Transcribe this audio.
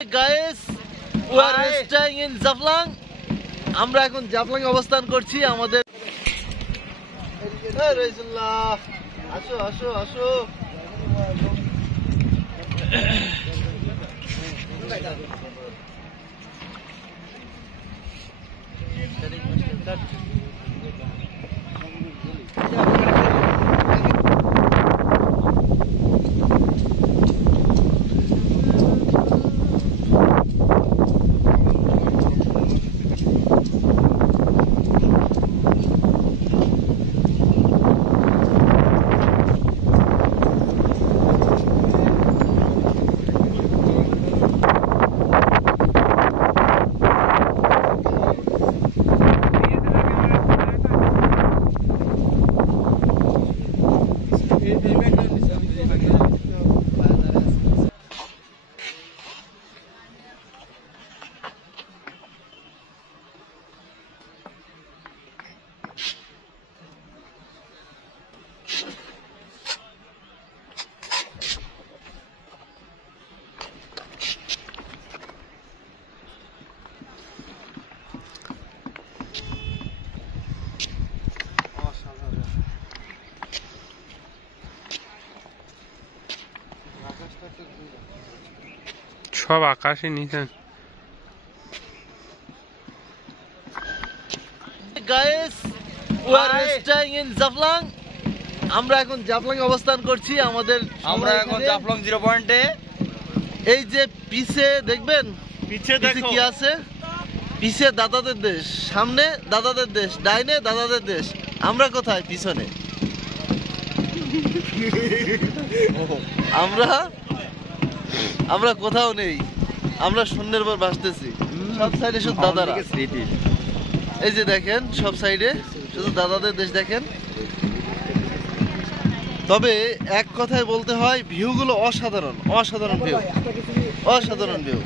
Guys, we are staying in Zaflang. আমরা এখন জাফলং অবস্থান করছি আমাদের আসো আসো আসো সব আকাশে নিচেন। Guys, we are staying in Zaflang. আমরা এখন জাফলং অবস্থান করছি আমাদের আমরা এখন জাফলং 0 পয়েন্টে। এই যে পিছে দেখবেন পিছে দেখো কি আছে, পিছে দাদাদের দেশ, সামনে দাদাদের দেশ, ডাইনে দাদাদের দেশ, আমরা কোথায়? পিছনে। আমরা কোথাও নেই, আমরা শূন্যের পর ভাসতেছি। সব সাইডে শুধু দাদারা। এই যে দেখেন সব সাইডে শুধু দাদাদের দেশ দেখেন। তবে এক কথায় বলতে হয় ভিউ গুলো অসাধারণ, অসাধারণ ভিউ, অসাধারণ ভিউ।